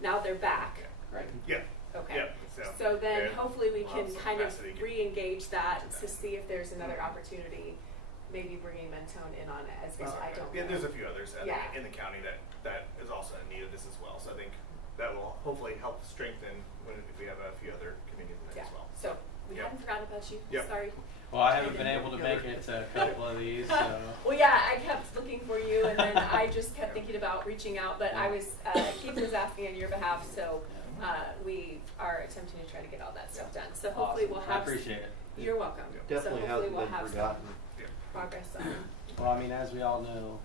now they're back. Great. Yeah. Okay. Yeah. So then yeah. hopefully we We'll can have some kind of capacity. re-engage that Get to see if there's another opportunity, maybe bringing Mentone in on it as well. I don't know. Yeah, there's a few others Yeah. in the county that is also in need of this as well. So I think that will hopefully help strengthen if we have a few other communities in there as well. So we Yep. hadn't forgotten about you. Yep. Sorry. Well, I haven't been able to make it to a couple of these, so. Well, yeah, I kept looking for you, and then I just kept thinking about reaching out, but I was, Keith was asking on your behalf, so we are attempting to try to get all that stuff done. So hopefully we'll have. I appreciate it. You're welcome. Definitely So hopefully hasn't we'll been have forgotten. some progress on. Well, I mean, as we all know,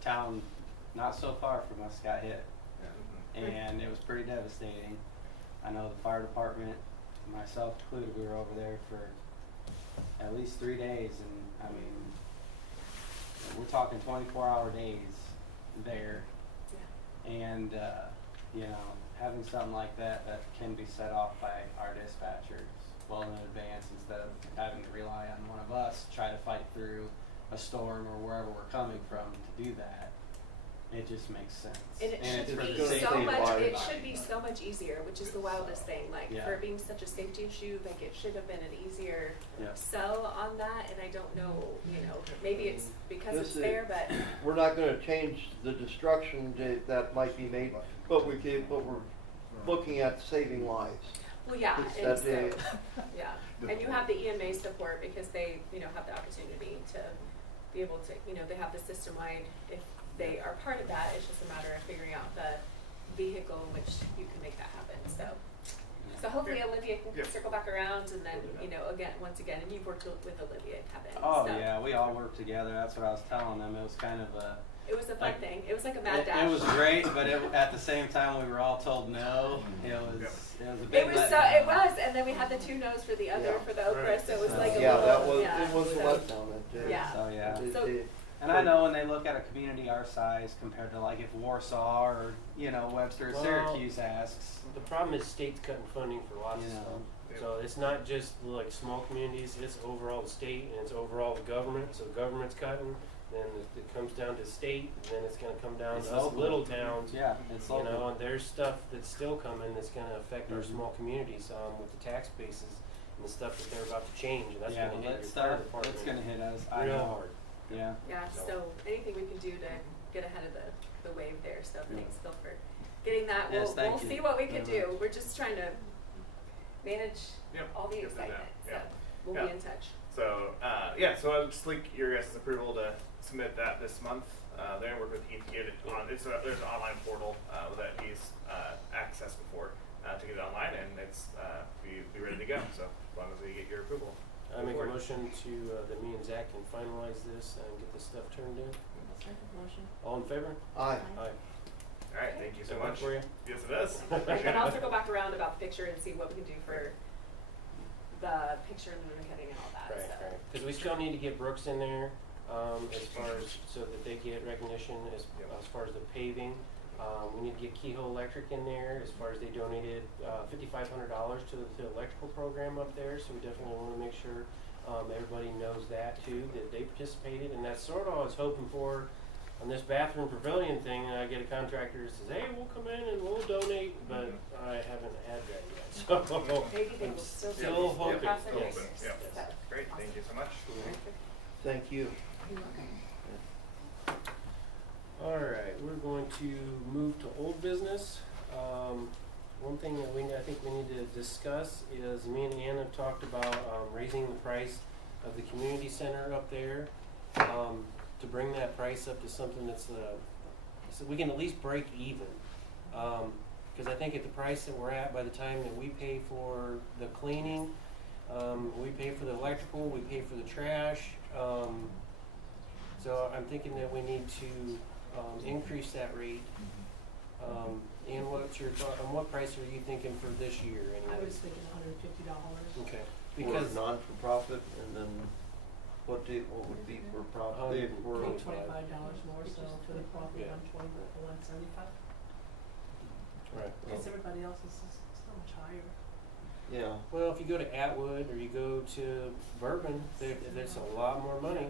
town not so far from us got hit, and it was pretty devastating. I know the fire department, myself included, we were over there for at least 3 days, and I mean, we're talking 24-hour days there, and you know, having something like that can be set off by our dispatchers well in advance instead of having to rely on one of us to try to fight through a storm or wherever we're coming from to do that. It just makes sense. And it it's should for be the safety so of much, our it should be so much easier, which is the wildest thing, like, Yeah. for being such a safety issue, like, it should have been an easier Yeah. sell on that, and I don't know, you know, maybe it's because This it's is- there, but. We're not gonna change the destruction that might be made, but we're looking at saving lives. Well, yeah, It's and that so, day. yeah, and you have the EMA support because they, have the opportunity to be able to, they have the system-wide, if they are part of that, it's just a matter of figuring out the vehicle in which you can make that happen, so. So hopefully Olivia can Yeah. circle back around and then, once again, and you've worked with Olivia, Kevin, Oh so. yeah, we all worked together. That's what I was telling them. It was kind of a. It was a fun Like, thing, it was like a mad It dash. was great, but at the same time we were all told no. It was a big It was letdown. it was, and then we had the 2 no's for the other, Yeah. for the Okra, Right. so it was like a Yeah, little, that was, yeah, it was a so- letdown that day. Yeah. So yeah. So- And I know when they look at a community our size compared to like if Warsaw or Webster or Well, Syracuse asks. The problem is state's cutting funding for lots of You know. stuff. Yeah. So it's not just like small communities, it's overall the state and it's overall the government. So government's cutting, then it comes down to state, and then it's gonna come down It's to us local. little towns. Yeah, it's You local. know, and there's stuff that's still coming that's gonna affect our Mhm. small communities, with the tax bases and the stuff that they're about to change, and that's yeah, gonna hit let's your fire start. department It's gonna hit us. I real know. hard. Yeah. Yeah, So- so anything we can do to get ahead of the wave there, so thanks Phil for getting that. Yes, We'll thank you see what we can very do. We're just trying to manage Yep, all the get through that, excitement, so yeah. we'll Yeah. be in touch. So, so I'll just like your guys' approval to submit that this month. Then work with Keith to get it on. There's an online portal that he's accessed before to get it online, and it's be ready to go. So as long as we get your approval. I make a Forward. motion to, that me and Zach can finalize this and get this stuff turned in. Second motion. All in favor? Aye. Aye. All right, thank you so That work much. for you? Yes, it does. Right, and I'll circle back around about the picture and see what we can do for the picture and the heading and all that, Right, so. right. Because we still need to get Brooks in there, as far as, so that they get recognition as far as the paving. We need to get Keyhole Electric in there, as far as they donated, $5,500 to the electrical program up there, so we definitely wanna make sure, everybody knows that too, that they participated, and that's sort of what I was hoping for on this bathroom pavilion thing, and I get a contractor that says, hey, we'll come in and we'll donate, but I haven't had that yet, so. Maybe they I'm will still still do hoping, it. Cross our yes. fingers. Yeah. So, Great, thank you so much. Thank you. Alright, we're going to move to old business. One thing that I think we need to discuss is me and Ann have talked about, raising the price of the community center up there, to bring that price up to something that's, so we can at least break even. Cause I think at the price that we're at, by the time that we pay for the cleaning, we pay for the electrical, we pay for the trash, so I'm thinking that we need to, increase that rate. And what's your thought, on what price are you thinking for this year I anyways? was thinking $150. Okay, Because because, non-for-profit, and then what would be for profit, for, $25 more, so for the profit, Yeah. 175. right. Because everybody else is so much higher. yeah. Well, if you go to Atwood or you go to Bourbon, there's a lot more money.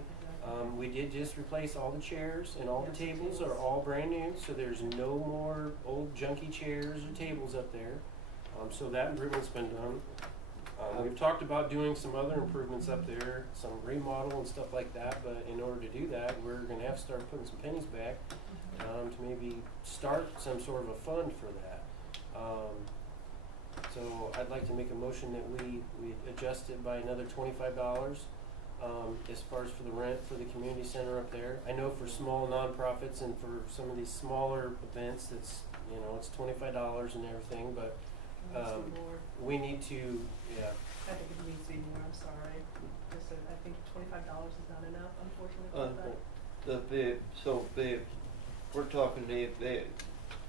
We did just replace all the chairs, and all the tables are all brand new, so there's no more old junky chairs or tables up there. So that improvement's been done. We've talked about doing some other improvements up there, some remodel and stuff like that, but in order to do that, we're gonna have to start putting some pennies back, to maybe start some sort of a fund for that. So I'd like to make a motion that we adjust it by another $25, as far as for the rent for the community center up there. I know for small nonprofits and for some of these smaller events, it's, it's $25 and everything, but, It needs to be more. we need to, yeah, I think it needs to be more, I'm sorry. Just, I think $25 is not enough, unfortunately, but. We're talking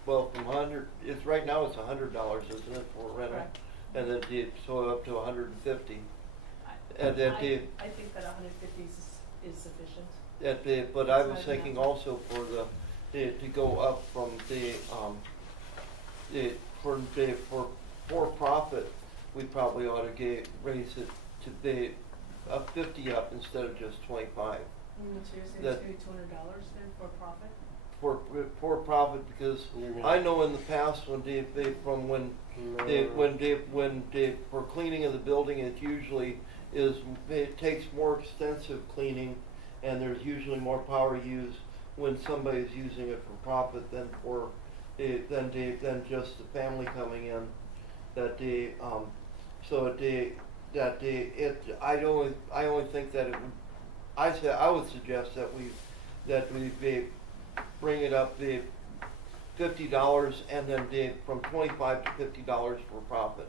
well, from it's right now it's $100, isn't it, for rental? Correct. And then so up to 150. I And then I think that 150 is sufficient. but I It's was not thinking enough. also for to go up from for profit, we probably ought to raise it to be 50 up instead of just 25. So you're saying That- it's gonna be $200 then for profit? For profit, because You're gonna- I know in the past when for cleaning of the building, it takes more extensive cleaning, and there's usually more power used when somebody's using it for profit than just the family coming in. that I only think that it would, I would suggest that we bring it up $50 and then from $25 to $50 for profit.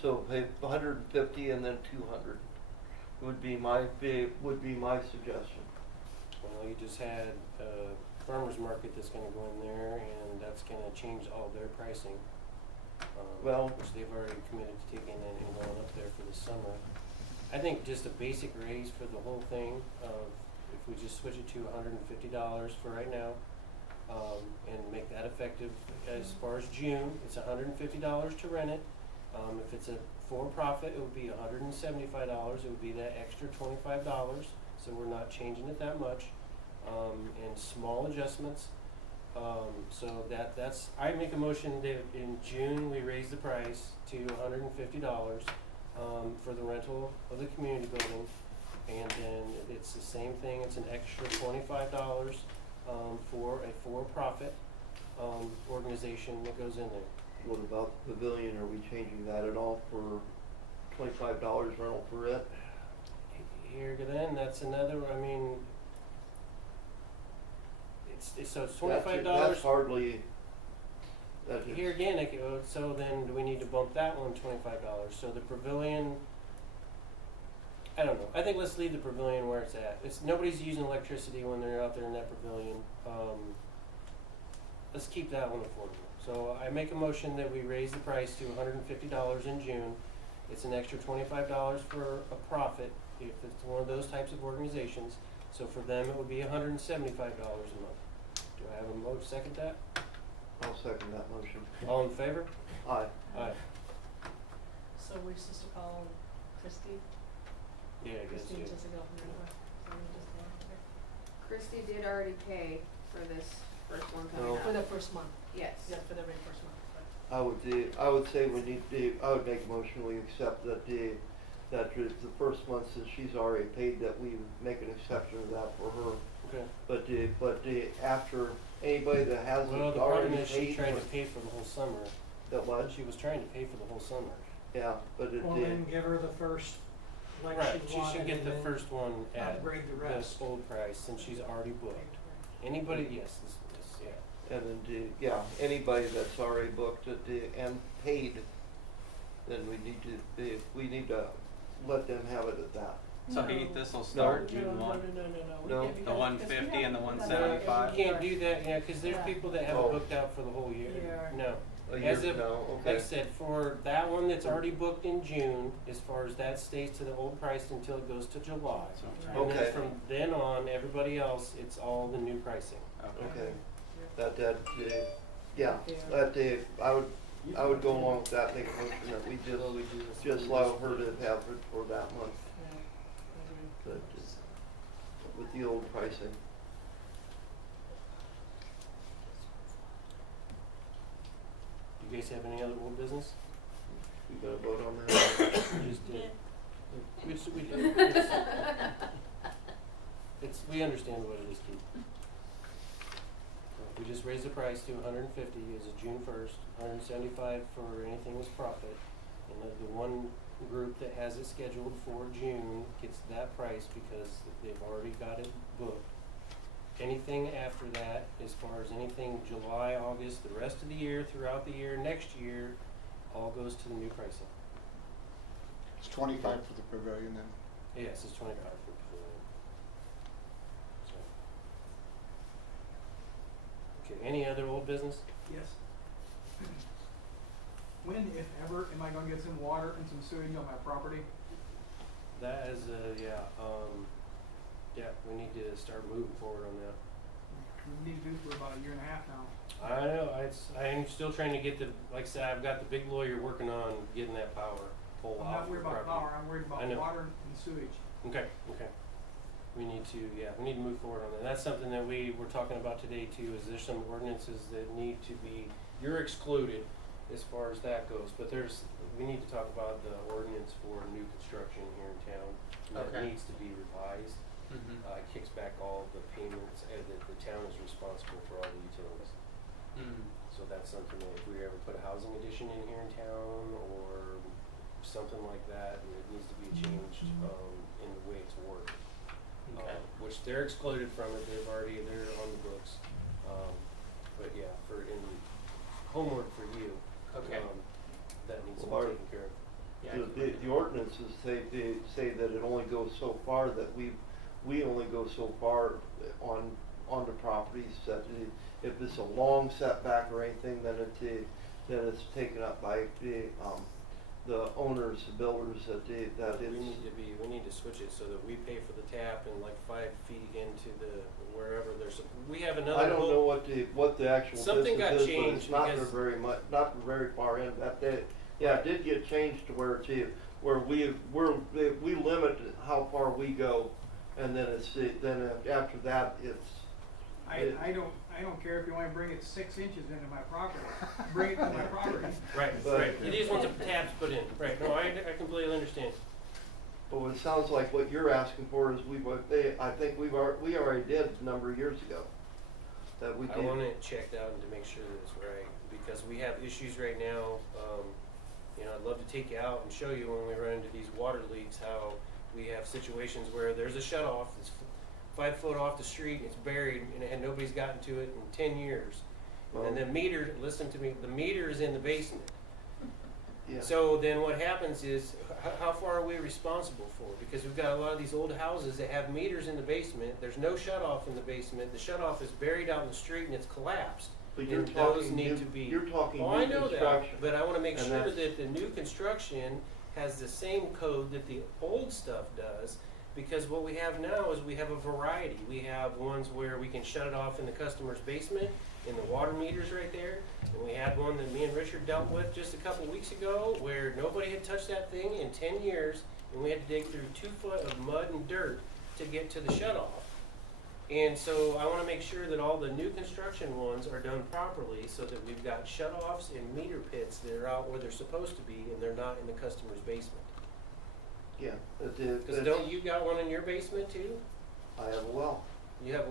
So pay 150 and then 200 would be my suggestion. Well, you just had a farmer's market that's gonna go in there, and that's gonna change all their pricing. Well- Which they've already committed to taking in and going up there for the summer. I think just a basic raise for the whole thing of, if we just switch it to $150 for right now, and make that effective as far as June, it's $150 to rent it. If it's a for-profit, it would be $175, it would be that extra $25, so we're not changing it that much. And small adjustments, so that's, I make a motion that in June, we raise the price to $150, for the rental of the community building. And then it's the same thing, it's an extra $25, for a for-profit, organization that goes in there. What about the pavilion? Are we changing that at all for $25 rental for it? Here then, that's another, I mean, so it's $25. That's hardly, Here again, so then do we need to bump that one $25? So the pavilion, I don't know. I think let's leave the pavilion where it's at. Nobody's using electricity when they're out there in that pavilion. Let's keep that one affordable. So I make a motion that we raise the price to $150 in June. It's an extra $25 for a profit if it's one of those types of organizations. So for them, it would be $175 a month. Do I have a second that? I'll second that motion. All in favor? Aye. Aye. So we're supposed to call Christie? Yeah, I guess Christie you. Jessica from anywhere. So we just go on there. Christy did already pay for this first one coming No. up. For the first month, Yes. yeah, for the very first month, but. I would say we need I would make a motion, we accept that the first month, since she's already paid, that we make an exception of that for her. Okay. But after, anybody that hasn't Well, the already problem is she paid, tried to pay for the whole summer. that what? She was trying to pay for the whole summer. Yeah, but it Well, then give her the first, like Right, she she wanted, should get and the then first one at upgrade the the rest. old price since she's already booked. Anybody, yes, yeah. And then, anybody that's already booked and paid, then we need to let them have it at that. So Heath, this will start June No. 1. We No. can't, The because 150 and the we have- 175? You can't do that, yeah, cause there's Yeah. people that have it Oh. booked out for the whole year. Yeah. No. A As year of, now, like okay. I said, for that one that's already booked in June, as far as that stays to the old price until it goes to July. So I'm trying And to- Okay. then from then on, everybody else, it's all the new pricing. Okay, Yeah. I would go along with that, make a motion that we just allow her to have it for that month, Yeah, I agree. but with the old pricing. You guys have any other old business? We gotta vote on that. We just did. We did. We understand what it is, Keith. We just raised the price to 150 as of June 1st, 175 for anything as profit. And the one group that has it scheduled for June gets that price because they've already got it booked. Anything after that, as far as anything July, August, the rest of the year, throughout the year, next year, all goes to the new pricing. It's 25 for the pavilion then? Yes, it's 25 for pavilion. So. Okay, any other old business? Yes. When, if ever, am I gonna get some water and some sewage on my property? That is, we need to start moving forward on that. We need to do it for about a year and a half now. I know, I'm still trying to get like I said, I've got the big lawyer working on getting that power pole I'm off not the worried about property. power, I'm worried I about know. water and sewage. Okay. We need to move forward on that. That's something that we were talking about today too, is there's some ordinances that need to be, you're excluded as far as that goes, but we need to talk about the ordinance for new construction here in town. That Okay. needs to be revised. Mhm. It kicks back all the payments, and the town is responsible for all the utilities. Mm. So So that's something that if we ever put a housing addition in here in town or something like that, and it needs to be changed, in the way it's worded. Okay. Which they're excluded from it, they're on the books. But yeah, for in homework for you, Okay. that needs to Well, be taken care of. Yeah, I can The ordinances say that it only goes so far, that we only go so far on the properties that if it's a long setback or anything, then it's taken up by the owners, the builders, that We need to switch it so that we pay for the tap and like 5 feet into the, wherever there's, we have another. I don't know what the actual Something distance got is, but changed it's not because- very much, not very far in. Yeah, it did get changed to where we limit how far we go, and then after that it's. I don't care if you wanna bring it 6 inches into my property, bring it to my property. Right, But- right. You just want the taps put in. Right, no, I completely understand. But it sounds like what you're asking for is I think we already did a number of years ago. That we I did. want it checked out and to make sure that it's right, because we have issues right now. I'd love to take you out and show you when we run into these water leaks, how we have situations where there's a shut off that's 5 foot off the street, and it's buried, and nobody's gotten to it in 10 years. And the meter, listen to me, the meter is in the basement. Yeah. So then what happens is, how far are we responsible for? Because we've got a lot of these old houses that have meters in the basement, there's no shut off in the basement, the shut off is buried out in the street and it's collapsed. But you're And those talking need new, to be. you're talking Oh, new I know that, construction. but I wanna make And sure that's- that the new construction has the same code that the old stuff does, because what we have now is we have a variety. We have ones where we can shut it off in the customer's basement, in the water meters right there, and we had one that me and Richard dealt with just a couple weeks ago, where nobody had touched that thing in 10 years, and we had to dig through 2 foot of mud and dirt to get to the shut off. And so I wanna make sure that all the new construction ones are done properly, so that we've got shut-offs and meter pits that are out where they're supposed to be, and they're not in the customer's basement. Yeah. Cause don't you got one in your basement too? I have a well. You have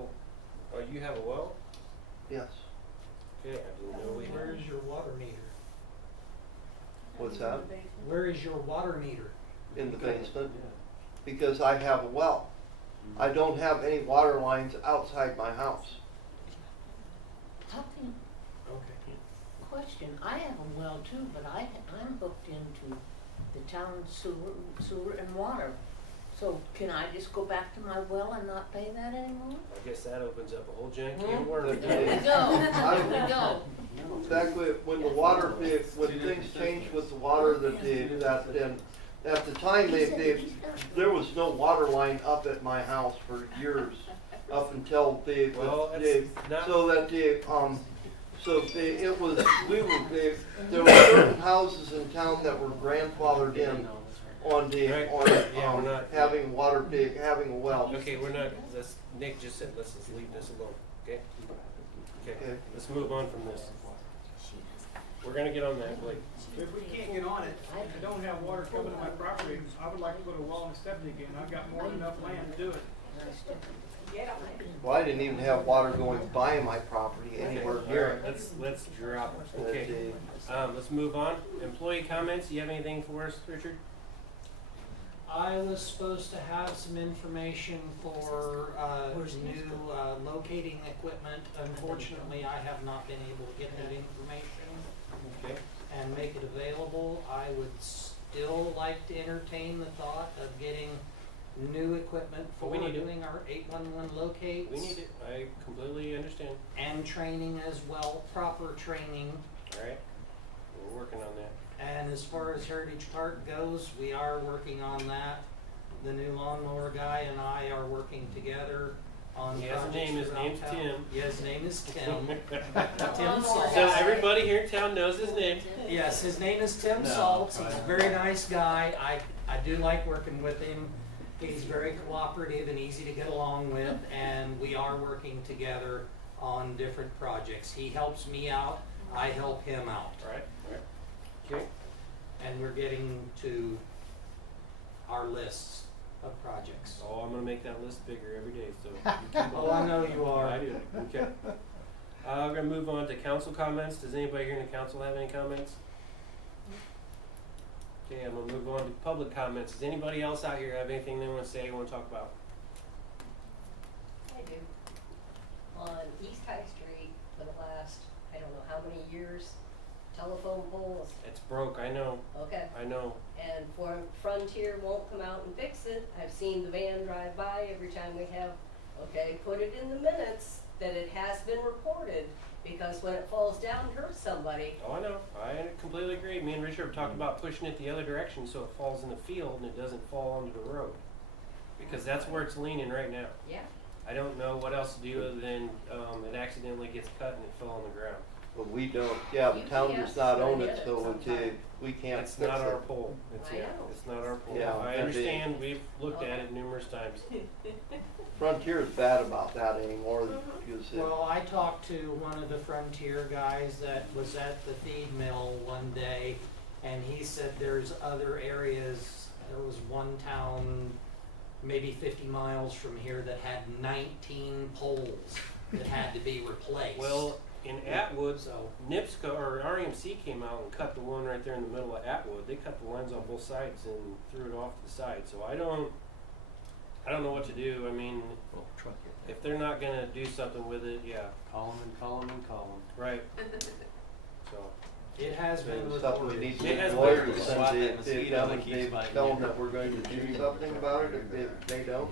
you have a well? Yes. Okay, I didn't know we Where had. is your water meter? What's that? Where is your water meter? In the basement. Because I have a well. I don't have any water lines outside my house. Talking, Okay. question, I have a well too, but I'm hooked into the town sewer and water. So can I just go back to my well and not pay that anymore? I guess that opens up a whole giant can of worms. There we go, there we go. Exactly, when the water, when things changed with the water, at the time, there was no water line up at my house for years, up until Well, it's not. there were certain houses in town that were grandfathered in on Right. Yeah, we're not- having having a well. Okay, we're not, Nick just said, let's just leave this alone, okay? Okay, Okay. let's move on from this. We're gonna get on that, Blake. If we can't get on it, and I don't have water coming to my property, I would like to put a well and a septic in. I've got more than enough land to do it. Get on it. Well, I didn't even have water going by my property anywhere near it. Let's drop it, okay. Let's move on. Employee comments, you have anything for us, Richard? I was supposed to have some information for, new, locating equipment. Unfortunately, I have not been able to get that information Okay. and make it available. I would still like to entertain the thought of getting new equipment Well, for we need it. doing our 811 locates. We need it, I completely understand. And training as well, proper training. Alright, we're working on that. And as far as Heritage Park goes, we are working on that. The new lawnmower guy and I are working together on He has a projects name, his throughout name's town. Tim. Yeah, his name is Tim. Tim So Saltz. everybody here in town knows his name. Yes, his name is Tim Saltz. He's a very nice guy. I do like working with him. He's very cooperative and easy to get along with, and we are working together on different projects. He helps me out, I help him out. Alright, okay. And we're getting to our lists of projects. Oh, I'm gonna make that list bigger every day, so. you keep Oh, on. I know you are. I do, okay. We're gonna move on to council comments. Does anybody here in the council have any comments? Okay, I'm gonna move on to public comments. Does anybody else out here have anything they wanna say, wanna talk about? I do. On East High Street for the last, I don't know how many years, telephone poles, It's broke, I know, okay? I know. And Frontier won't come out and fix it. I've seen the van drive by every time we have, okay, put it in the minutes that it has been reported, because when it falls down and hurts somebody, Oh, I know. I completely agree. Me and Richard have talked about pushing it the other direction so it falls in the field and it doesn't fall onto the road. Because that's where it's leaning right now. yeah. I don't know what else to do other than it accidentally gets cut and it fell on the ground. But we don't, yeah, the town does not own it, so we can't It's fix not our it. pole. It's, I yeah, know. it's not our pole. Yeah, I that'd be- understand. We've looked at it numerous times. Frontier is bad about that anymore, because Well, I talked to one of the Frontier guys that was at the feed mill one day, and he said there's other areas, there was one town maybe 50 miles from here that had 19 poles that had to be replaced. Well, in Atwood, So, NIPSCO or REMC came out and cut the one right there in the middle of Atwood. They cut the lines on both sides and threw it off to the side. So I don't know what to do. I mean, if they're not gonna do something with it, yeah, Call them and call them and call them. right. So it has been it's stuff we reported. need to It get has lawyers been- to Swat send that it, mosquito them, that and keeps they biting tell you. them that we're going to do something about it, if they don't.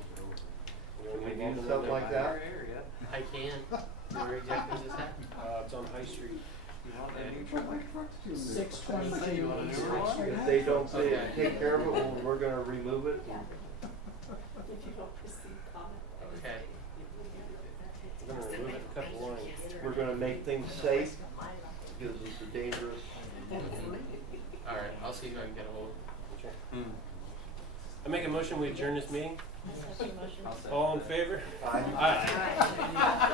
you Can we know, do involved in something like that? Area. I can. Where exactly does this happen? it's on High Street. You want that new truck? 622 You want a East new High one? Street. If they don't Okay. take care of it, we're gonna remove it. If you don't proceed, comment. Okay. We're gonna remove it a couple lines. We're gonna make things safe, because it's a dangerous. All right, I'll see who I can get a hold. Okay. Hmm. I make a motion. We adjourn this meeting. I'll say. All in favor? Aye. Aye.